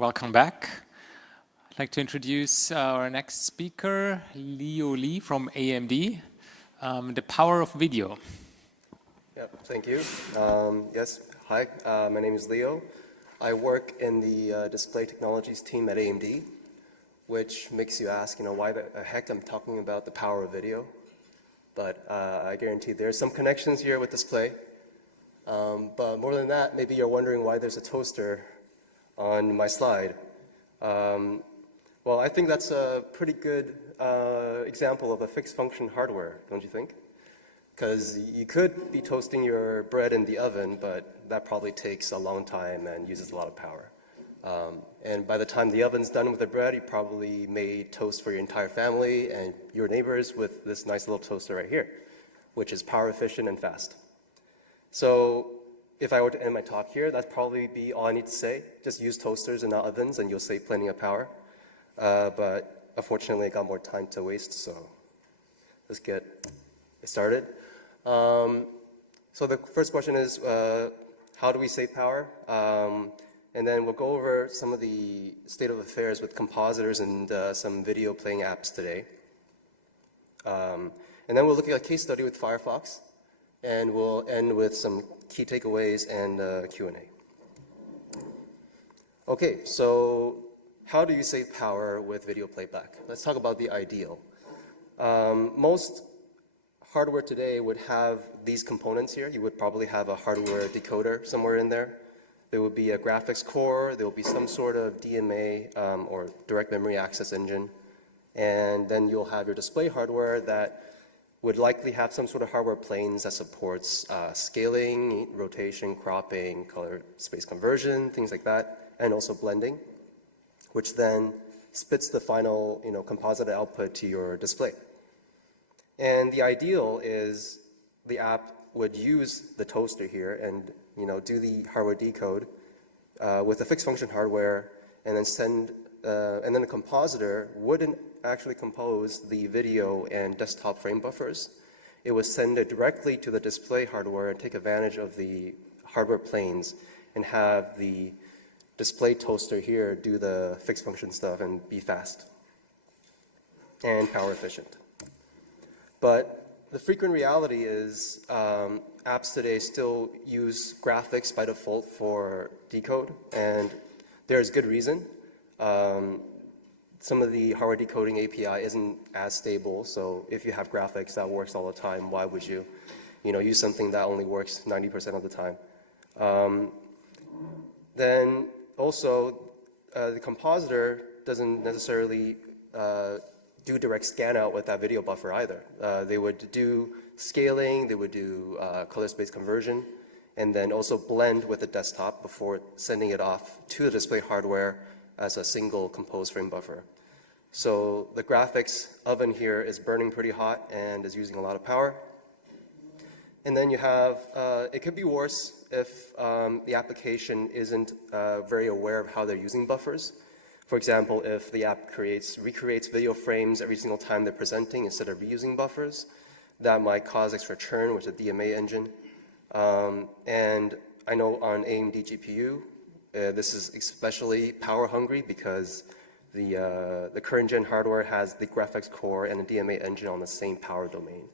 Welcome back. I'd like to introduce our next speaker, Leo Lee from AMD, the power of video. Yep, thank you. Yes, hi, my name is Leo. I work in the display technologies team at AMD, which makes you ask, why the heck I'm talking about the power of video. But I guarantee there's some connections here with display. But more than that, maybe you're wondering why there's a toaster on my slide. Well, I think that's a pretty good example of a fixed function hardware, don't you think? Because you could be toasting your bread in the oven, but that probably takes a long time and uses a lot of power. And by the time the oven's done with the bread, you probably made toast for your entire family and your neighbors with this nice little toaster right here, which is power efficient and fast. So if I were to end my talk here, that'd probably be all I need to say. Just use toasters and not ovens and you'll save plenty of power. But unfortunately, I got more time to waste, so let's get started. So the first question is, how do we save power? And then we'll go over some of the state of affairs with compositors and some video playing apps today. And then we'll look at a case study with Firefox, and we'll end with some key takeaways and Q&A. Okay, so how do you save power with video playback? Let's talk about the ideal. Most hardware today would have these components here. You would probably have a hardware decoder somewhere in there. There would be a graphics core. There will be some sort of DMA or direct memory access engine. And then you'll have your display hardware that would likely have some sort of hardware planes that supports scaling, rotation, cropping, color space conversion, things like that, and also blending, which then spits the final composite output to your display. And the ideal is the app would use the toaster here and do the hardware decode with the fixed function hardware, and then send, and then the compositor wouldn't actually compose the video and desktop frame buffers. It would send it directly to the display hardware and take advantage of the hardware planes and have the display toaster here do the fixed function stuff and be fast and power efficient. But the frequent reality is apps today still use graphics by default for decode, and there's good reason. Some of the hardware decoding API isn't as stable, so if you have graphics that works all the time, why would you use something that only works 90% of the time? Then also, the compositor doesn't necessarily do direct scan out with that video buffer either. They would do scaling, they would do color space conversion, and then also blend with the desktop before sending it off to the display hardware as a single composed frame buffer. So the graphics oven here is burning pretty hot and is using a lot of power. And then you have, it could be worse if the application isn't very aware of how they're using buffers. For example, if the app recreates video frames every single time they're presenting instead of reusing buffers, that might cause extra churn with the DMA engine. And I know on AMDGPU, this is especially power hungry because the current gen hardware has the graphics core and the DMA engine on the same power domain.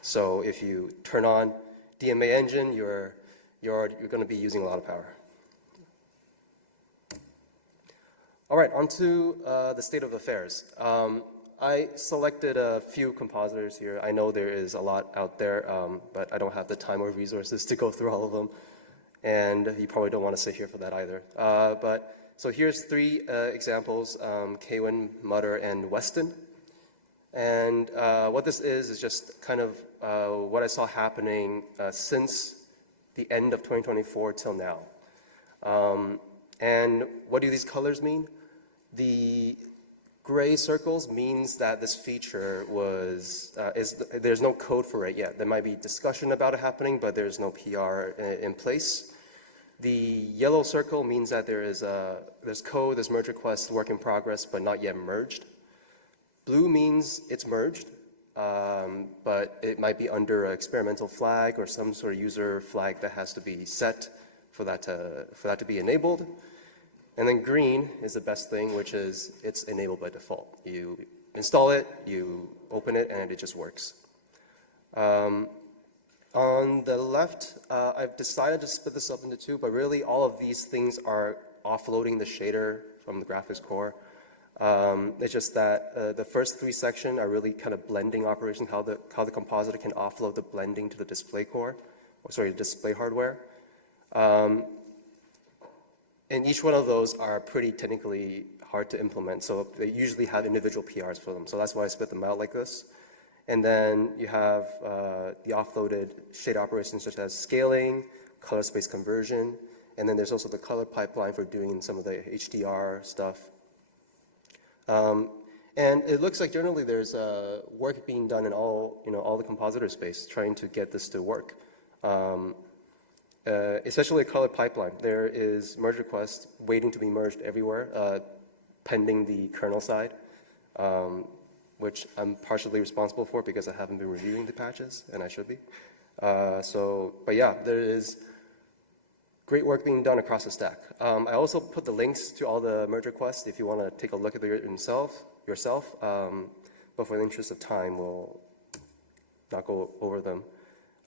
So if you turn on DMA engine, you're going to be using a lot of power. All right, on to the state of affairs. I selected a few compositors here. I know there is a lot out there, but I don't have the time or resources to go through all of them. And you probably don't want to sit here for that either. So here's three examples, Kwin, Mutter, and Weston. And what this is just kind of what I saw happening since the end of 2024 till now. And what do these colors mean? The gray circles means that this feature there's no code for it yet. There might be discussion about it happening, but there's no PR in place. The yellow circle means that there's code, there's merge requests, work in progress, but not yet merged. Blue means it's merged, but it might be under an experimental flag or some sort of user flag that has to be set for that to be enabled. And then green is the best thing, which is it's enabled by default. You install it, you open it, and it just works. On the left, I've decided to split this up into two, but really all of these things are offloading the shader from the graphics core. It's just that the first three sections are really kind of blending operations, how the compositor can offload the blending to the display core, display hardware. And each one of those are pretty technically hard to implement, so they usually have individual PRs for them. So that's why I split them out like this. And then you have the offloaded shade operations such as scaling, color space conversion, and then there's also the color pipeline for doing some of the HDR stuff. And it looks like generally there's work being done in all the compositor space trying to get this to work. Especially a color pipeline. There is merge requests waiting to be merged everywhere, pending the kernel side, which I'm partially responsible for because I haven't been reviewing the patches, and I should be. But yeah, there is great work being done across the stack. I also put the links to all the merge requests if you want to take a look at it yourself. But for the interest of time, we'll not go over them.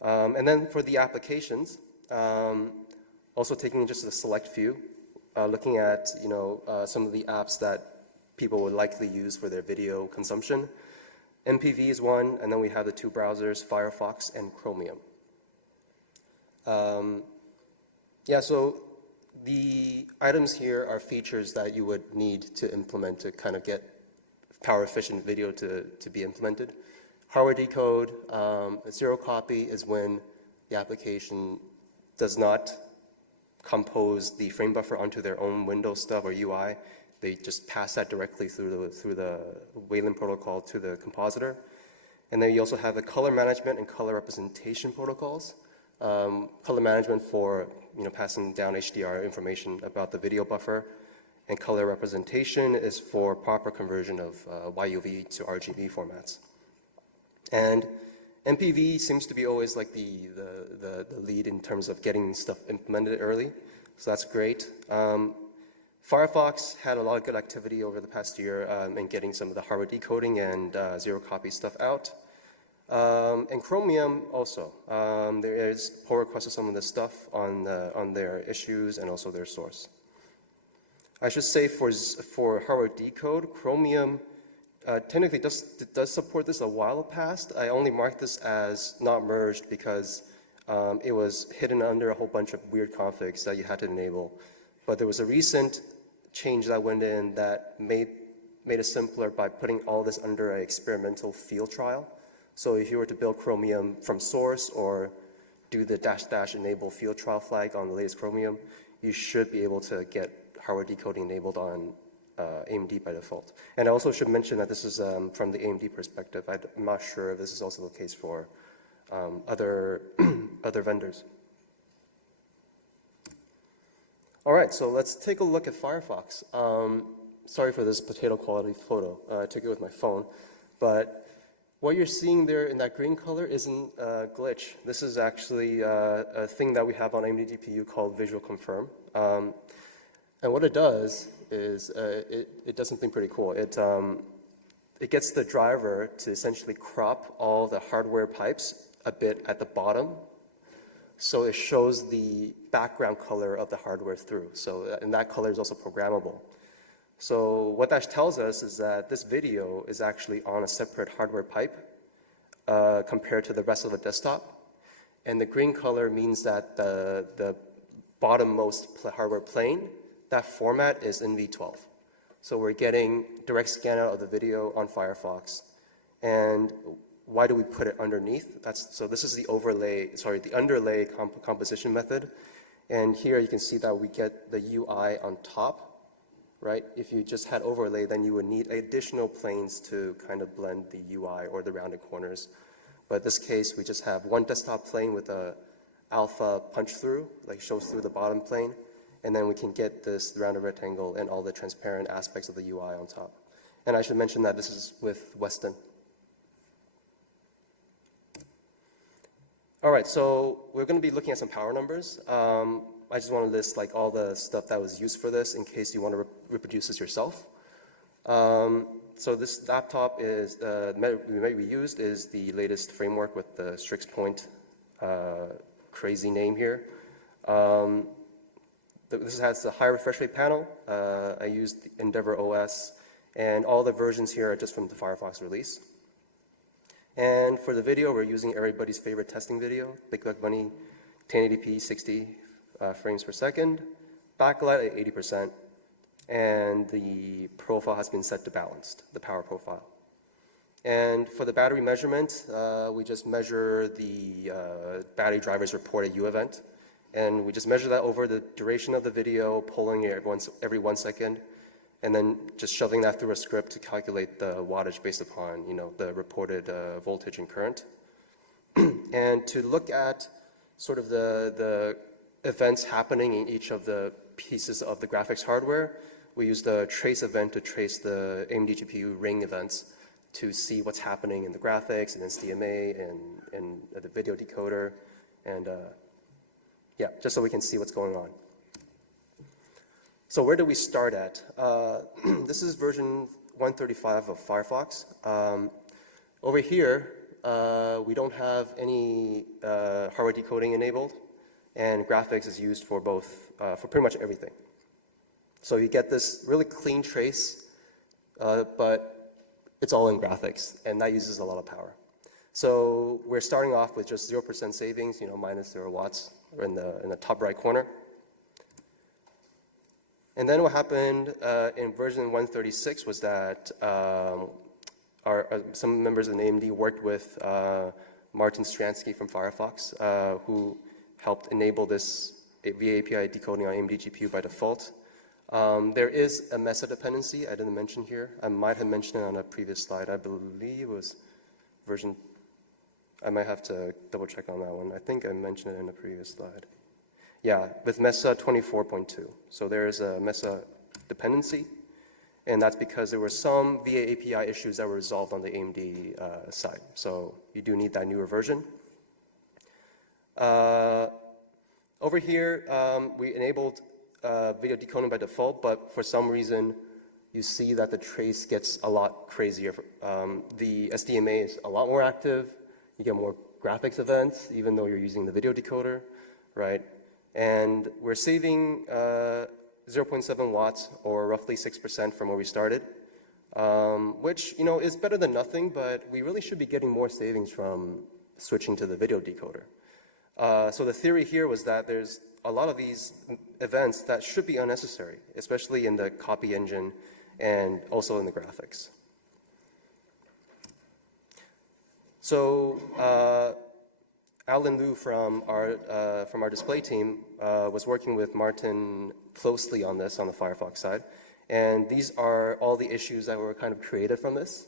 And then for the applications, also taking just a select few, looking at some of the apps that people would likely use for their video consumption. MPV is one, and then we have the two browsers, Firefox and Chromium. So the items here are features that you would need to implement to kind of get power efficient video to be implemented. Hardware decode, zero copy is when the application does not compose the frame buffer onto their own Windows stuff or UI. They just pass that directly through the Wayland protocol to the compositor. And then you also have the color management and color representation protocols. Color management for passing down HDR information about the video buffer, and color representation is for proper conversion of YUV to RGB formats. And MPV seems to be always like the lead in terms of getting stuff implemented early, so that's great. Firefox had a lot of good activity over the past year in getting some of the hardware decoding and zero copy stuff out. And Chromium also, there is pull requests of some of this stuff on their issues and also their source. I should say for hardware decode, Chromium technically does support this a while past. I only marked this as not merged because it was hidden under a whole bunch of weird configs that you had to enable. But there was a recent change that went in that made it simpler by putting all this under an experimental field trial. So if you were to build Chromium from source or do the -- enable field trial flag on the latest Chromium, you should be able to get hardware decoding enabled on AMD by default. And I also should mention that this is from the AMD perspective. I'm not sure if this is also the case for other vendors. All right, so let's take a look at Firefox. Sorry for this potato quality photo. I took it with my phone. But what you're seeing there in that green color isn't a glitch. This is actually a thing that we have on AMDGPU called Visual Confirm. And what it does is it does something pretty cool. It gets the driver to essentially crop all the hardware pipes a bit at the bottom, so it shows the background color of the hardware through. So, and that color is also programmable. So what that tells us is that this video is actually on a separate hardware pipe compared to the rest of the desktop. And the green color means that the bottommost hardware plane, that format is NV12. So we're getting direct scan out of the video on Firefox. And why do we put it underneath? So this is the underlay composition method. And here you can see that we get the UI on top. Right? If you just had overlay, then you would need additional planes to kind of blend the UI or the rounded corners. But in this case, we just have one desktop plane with a alpha punch through, like shows through the bottom plane, and then we can get this rounded rectangle and all the transparent aspects of the UI on top. And I should mention that this is with Weston. All right, so we're going to be looking at some power numbers. I just want to list like all the stuff that was used for this in case you want to reproduce this yourself. So this laptop is, the memory we used is the latest framework with the Strix Point crazy name here. This has a high refresh rate panel. I used Endeavor OS, and all the versions here are just from the Firefox release. And for the video, we're using everybody's favorite testing video, Big Buck Bunny, 1080p, 60 frames per second, backlight at 80%, and the profile has been set to balanced, the power profile. And for the battery measurement, we just measure the battery drivers reported U event. And we just measure that over the duration of the video, polling it every 1 second, and then just shoving that through a script to calculate the wattage based upon, the reported voltage and current. And to look at sort of the events happening in each of the pieces of the graphics hardware, we use the trace event to trace the AMDGPU ring events to see what's happening in the graphics and SDMA and the video decoder, and yeah, just so we can see what's going on. So where do we start at? This is version 135 of Firefox. Over here, we don't have any hardware decoding enabled, and graphics is used for both, for pretty much everything. So you get this really clean trace, but it's all in graphics, and that uses a lot of power. So we're starting off with just 0% savings, minus 0 watts in the top right corner. And then what happened in version 136 was that some members of AMD worked with Martin Stransky from Firefox, who helped enable this via API decoding on AMD GPU by default. There is a Mesa dependency I didn't mention here. I might have mentioned it on a previous slide. I believe it was version, I might have to double check on that one. I think I mentioned it in a previous slide. Yeah, with Mesa 24.2. So there is a Mesa dependency, and that's because there were some via API issues that were resolved on the AMD side. So you do need that newer version. Over here, we enabled video decoding by default, but for some reason, you see that the trace gets a lot crazier. The SDMA is a lot more active. You get more graphics events, even though you're using the video decoder, right? And we're saving 0.7 watts, or roughly 6% from where we started, which is better than nothing, but we really should be getting more savings from switching to the video decoder. So the theory here was that there's a lot of these events that should be unnecessary, especially in the copy engine and also in the graphics. So Alan Liu from our display team was working with Martin closely on this on the Firefox side, and these are all the issues that were kind of created from this.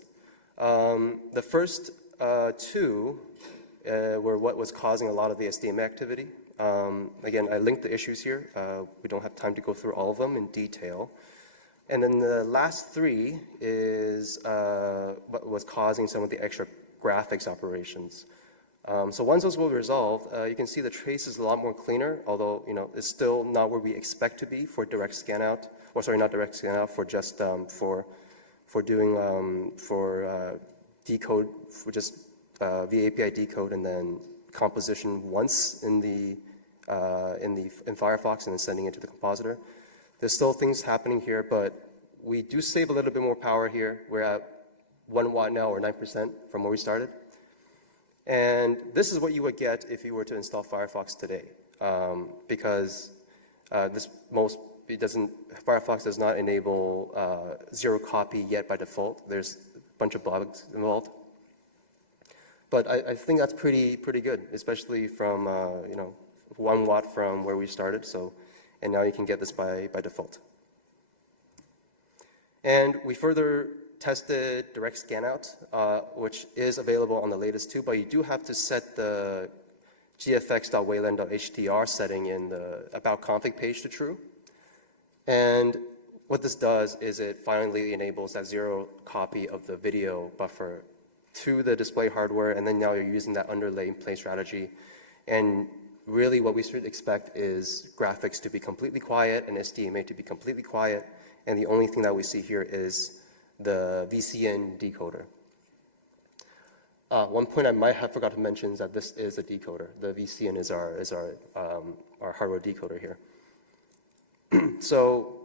The first two were what was causing a lot of the SDMA activity. Again, I linked the issues here. We don't have time to go through all of them in detail. And then the last three is what was causing some of the extra graphics operations. So once those will be resolved, you can see the trace is a lot more cleaner, although it's still not where we expect to be for direct scan out, or sorry, not direct scan out, for just for doing decode, for just via API decode and then composition once in Firefox and then sending it to the compositor. There's still things happening here, but we do save a little bit more power here. We're at 1 watt now, or 9% from where we started. And this is what you would get if you were to install Firefox today, because Firefox does not enable zero copy yet by default. There's a bunch of bugs involved. But I think that's pretty good, especially from 1 watt from where we started. And now you can get this by default. And we further tested direct scan out, which is available on the latest too, but you do have to set the gfx.wayland.htr setting in the about config page to true. And what this does is it finally enables that zero copy of the video buffer to the display hardware, and then now you're using that underlay play strategy. And really what we should expect is graphics to be completely quiet and SDMA to be completely quiet, and the only thing that we see here is the VCN decoder. One point I might have forgot to mention is that this is a decoder. The VCN is our hardware decoder here. So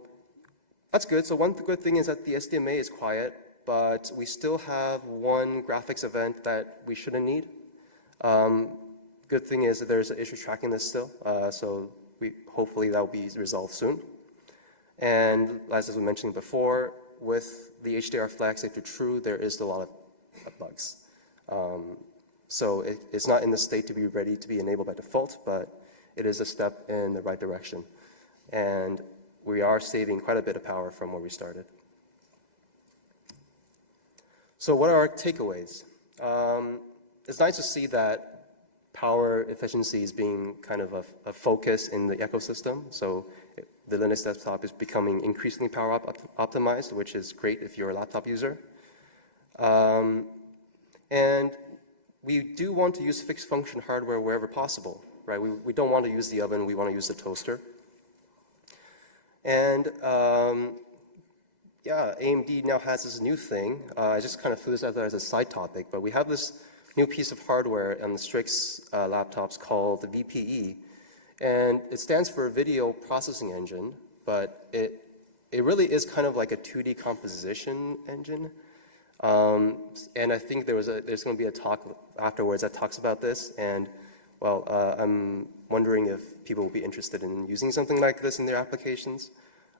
that's good. So one good thing is that the SDMA is quiet, but we still have one graphics event that we shouldn't need. Good thing is that there's an issue tracking this still, so hopefully that will be resolved soon. And as we mentioned before, with the HDR flag safe to true, there is a lot of bugs. So it's not in the state to be ready to be enabled by default, but it is a step in the right direction. And we are saving quite a bit of power from where we started. So what are our takeaways? It's nice to see that power efficiency is being kind of a focus in the ecosystem. So the Linux desktop is becoming increasingly power optimized, which is great if you're a laptop user. And we do want to use fixed function hardware wherever possible, right? We don't want to use the oven, we want to use the toaster. And yeah, AMD now has this new thing. I just kind of threw this out there as a side topic, but we have this new piece of hardware on the Strix laptops called the VPE. And it stands for Video Processing Engine, but it really is kind of like a 2D composition engine. And I think there's going to be a talk afterwards that talks about this. And well, I'm wondering if people will be interested in using something like this in their applications.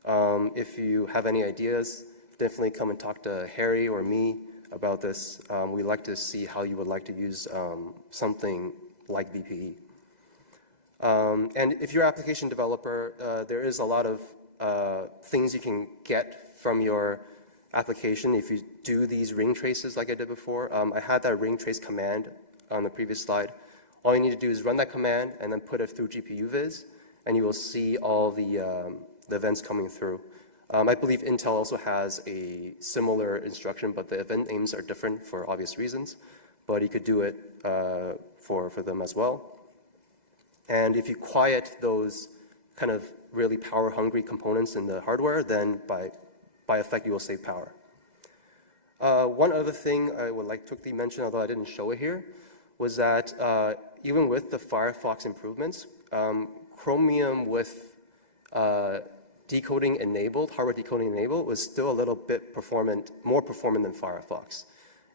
If you have any ideas, definitely come and talk to Harry or me about this. We'd like to see how you would like to use something like VPE. And if you're an application developer, there is a lot of things you can get from your application if you do these ring traces like I did before. I had that ring trace command on the previous slide. All you need to do is run that command and then put it through GPU viz, and you will see all the events coming through. I believe Intel also has a similar instruction, but the event names are different for obvious reasons, but you could do it for them as well. And if you quiet those kind of really power-hungry components in the hardware, then by effect, you will save power. One other thing I would like to quickly mention, although I didn't show it here, was that even with the Firefox improvements, Chromium with decoding enabled, hardware decoding enabled, was still a little bit more performant than Firefox.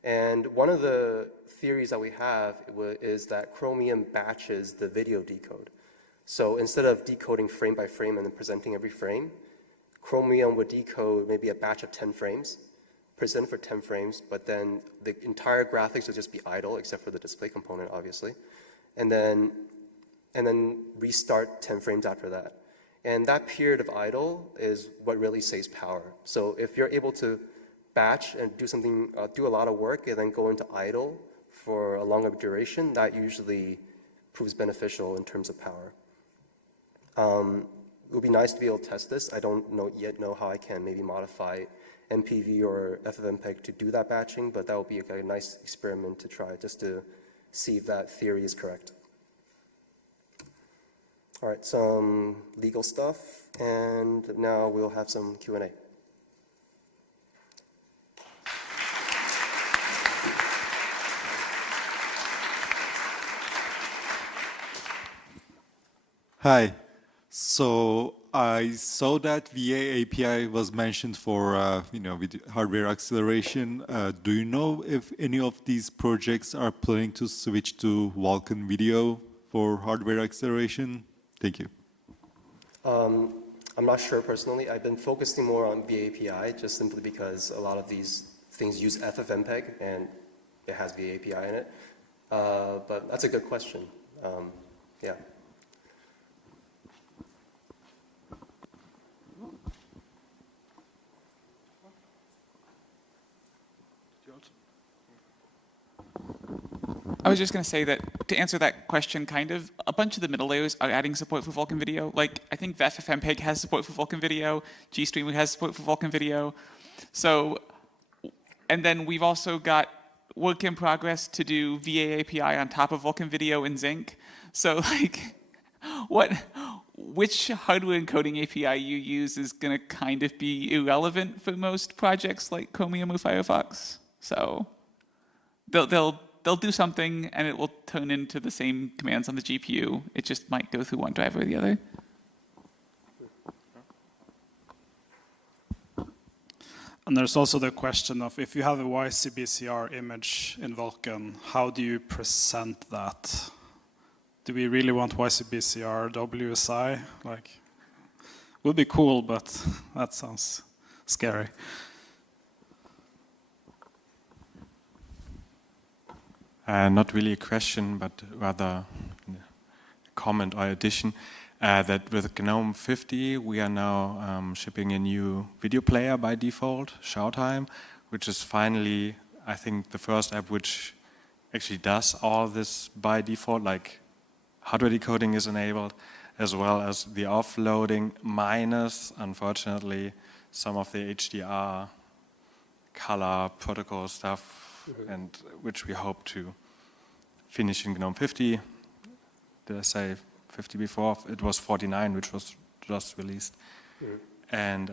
And one of the theories that we have is that Chromium batches the video decode. So instead of decoding frame by frame and then presenting every frame, Chromium would decode maybe a batch of 10 frames, present for 10 frames, but then the entire graphics would just be idle except for the display component, obviously, and then restart 10 frames after that. And that period of idle is what really saves power. So if you're able to batch and do a lot of work and then go into idle for a longer duration, that usually proves beneficial in terms of power. It would be nice to be able to test this. I don't yet know how I can maybe modify MPV or FFmpeg to do that batching, but that would be a nice experiment to try just to see if that theory is correct. All right, some legal stuff, and now we'll have some Q&A. Hi. So I saw that VA API was mentioned for with hardware acceleration. Do you know if any of these projects are planning to switch to Vulkan Video for hardware acceleration? Thank you. I'm not sure personally. I've been focusing more on VA API just simply because a lot of these things use FFmpeg and it has VA API in it. But that's a good question. Yeah. I was just going to say that to answer that question, kind of, a bunch of the middle layers are adding support for Vulkan Video. Like, I think FFmpeg has support for Vulkan Video, GStreamer has support for Vulkan Video. So, and then we've also got work in progress to do VA API on top of Vulkan Video in Zinc. So, like, which hardware encoding API you use is going to kind of be irrelevant for most projects like Chromium or Firefox. So they'll do something and it will turn into the same commands on the GPU. It just might go through one driver or the other. And there's also the question of if you have a YCBCR image in Vulkan, how do you present that? Do we really want YCBCR WSI? Like, would be cool, but that sounds scary. Not really a question, but rather a comment or addition. That with GNOME 50, we are now shipping a new video player by default, Showtime, which is finally, I think, the first app which actually does all this by default, like hardware decoding is enabled, as well as the offloading, minus, unfortunately, some of the HDR color protocol stuff, and which we hope to finish in GNOME 50. Did I say 50 before? It was 49, which was just released. And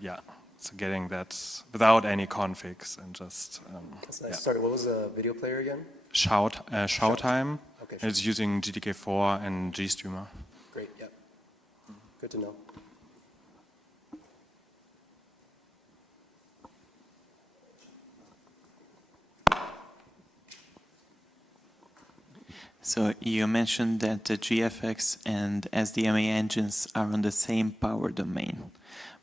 yeah, so getting that without any configs and just. That's nice. Yeah. Sorry, what was the video player again? Showtime. Okay, sure. It's using GTK4 and GStreamer. Great, yeah. Good to know. So you mentioned that the GFX and SDMA engines are on the same power domain,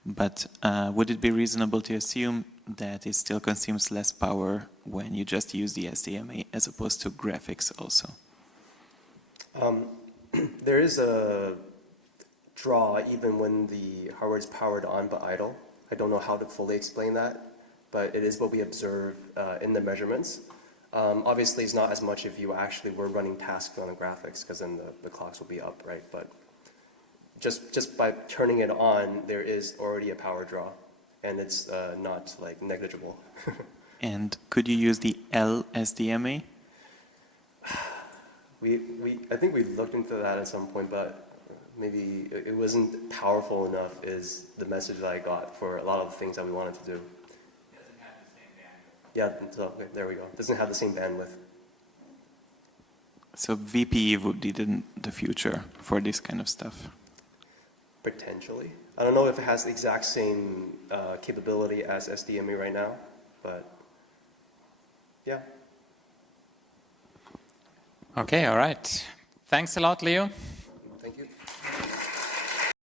but would it be reasonable to assume that it still consumes less power when you just use the SDMA as opposed to graphics also? There is a draw even when the hardware is powered on but idle. I don't know how to fully explain that, but it is what we observe in the measurements. Obviously, it's not as much if you actually were running tasks on the graphics, because then the clocks will be up, right? But just by turning it on, there is already a power draw, and it's not like negligible. And could you use the LSDMA? I think we looked into that at some point, but maybe it wasn't powerful enough is the message that I got for a lot of the things that we wanted to do. Yeah, so there we go. It doesn't have the same bandwidth. So VPE would be the future for this kind of stuff? Potentially. I don't know if it has the exact same capability as SDMA right now, but yeah. Okay, all right. Thanks a lot, Leo.